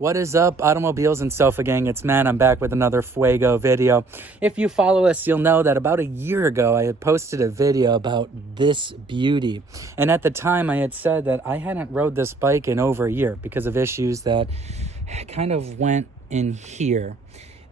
What is up, automobiles and sofa gang? It's Matt. I'm back with another Fuego video. If you follow us, you'll know that about a year ago I had posted a video about this beauty, and at the time I had said that I hadn't rode this bike in over a year because of issues that kind of went in here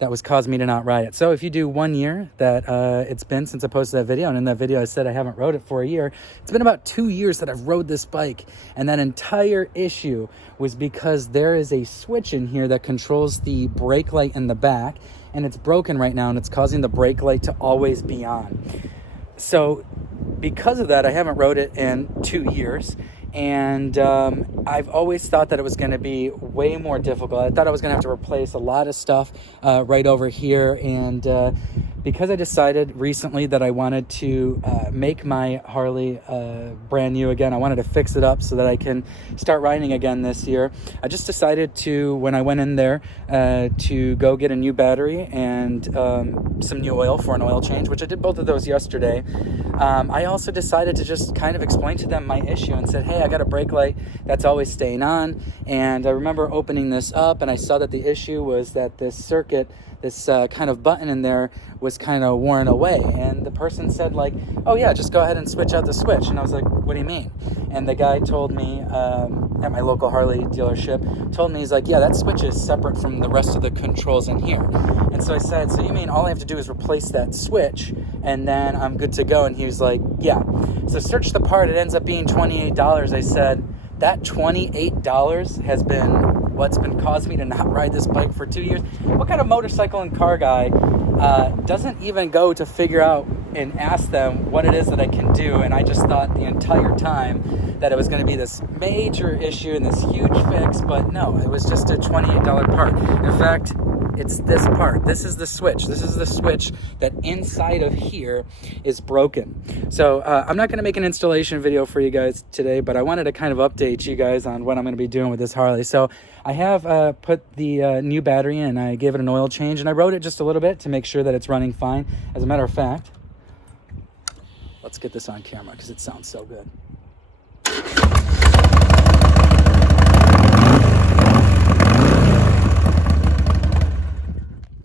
that was causing me to not ride it. So if you do 1 year that it's been since I posted that video, and in that video I said I haven't rode it for a year, it's been about 2 years that I've rode this bike. And that entire issue was because there is a switch in here that controls the brake light in the back, and it's broken right now, and it's causing the brake light to always be on. So because of that, I haven't rode it in 2 years. And I've always thought that it was going to be way more difficult. I thought I was going to have to replace a lot of stuff right over here. And because I decided recently that I wanted to make my Harley brand new again, I wanted to fix it up so that I can start riding again this year. I just decided to, when I went in there, to go get a new battery and some new oil for an oil change, which I did both of those yesterday. I also decided to just kind of explain to them my issue and said, hey, I got a brake light that's always staying on. And I remember opening this up and I saw that the issue was that this circuit, this kind of button in there was kind of worn away. And the person said like, oh yeah, just go ahead and switch out the switch. And I was like, what do you mean? And the guy told me at my local Harley dealership, told me, he's like, yeah, that switch is separate from the rest of the controls in here. And so I said, so you mean all I have to do is replace that switch and then I'm good to go? And he was like, yeah. So search the part, it ends up being $28. I said, that $28 has been what's been causing me to not ride this bike for 2 years. What kind of motorcycle and car guy doesn't even go to figure out and ask them what it is that I can do? And I just thought the entire time that it was going to be this major issue and this huge fix, but no, it was just a $28 part. In fact, it's this part. This is the switch. This is the switch that inside of here is broken. So I'm not going to make an installation video for you guys today, but I wanted to kind of update you guys on what I'm going to be doing with this Harley. So I have put the new battery in. I gave it an oil change, and I rode it just a little bit to make sure that it's running fine. As a matter of fact, let's get this on camera because it sounds so good.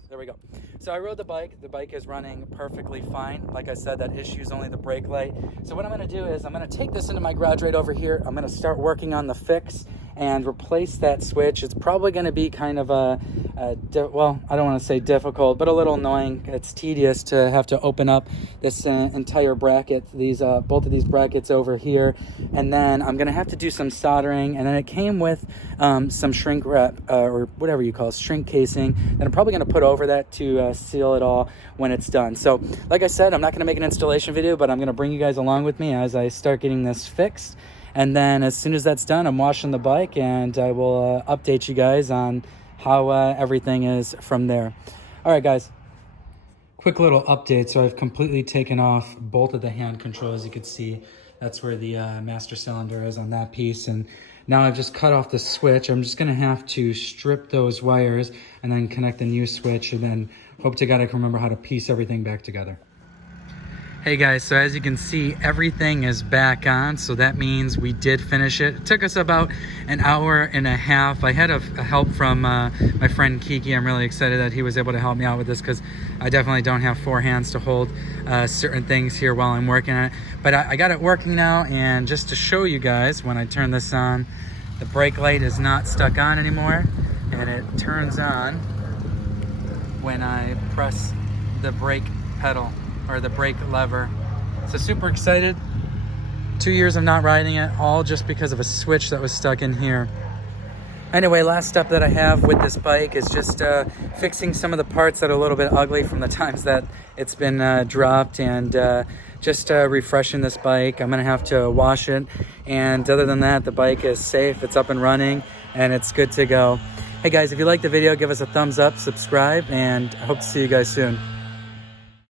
There we go. So I rode the bike. The bike is running perfectly fine. Like I said, that issue is only the brake light. So what I'm going to do is I'm going to take this into my garage right over here. I'm going to start working on the fix and replace that switch. It's probably going to be kind of well, I don't want to say difficult, but a little annoying. It's tedious to have to open up this entire bracket, these both of these brackets over here, and then I'm going to have to do some soldering. And then it came with some shrink wrap or whatever you call it, shrink casing, that I'm probably going to put over that to seal it all when it's done. So like I said, I'm not going to make an installation video, but I'm going to bring you guys along with me as I start getting this fixed. And then as soon as that's done, I'm washing the bike, and I will update you guys on how everything is from there. All right, guys. Quick little update. So I've completely taken off both of the hand controls. You can see that's where the master cylinder is on that piece. And now I've just cut off the switch. I'm just going to have to strip those wires and then connect the new switch, and then hope to God I can remember how to piece everything back together. Hey guys, so as you can see, everything is back on, so that means we did finish it. It took us about an hour and a half. I had a help from my friend Kiki. I'm really excited that he was able to help me out with this because I definitely don't have 4 hands to hold certain things here while I'm working on it. But I got it working now, and just to show you guys, when I turn this on, the brake light is not stuck on anymore, and it turns on when I press the brake pedal or the brake lever. So super excited. 2 years of not riding it, all just because of a switch that was stuck in here. Anyway, last step that I have with this bike is just fixing some of the parts that are a little bit ugly from the times that it's been dropped, and just refreshing this bike. I'm gonna have to wash it, and other than that, the bike is safe, it's up and running, and it's good to go. Hey guys, if you liked the video, give us a thumbs up, subscribe, and I hope to see you guys soon.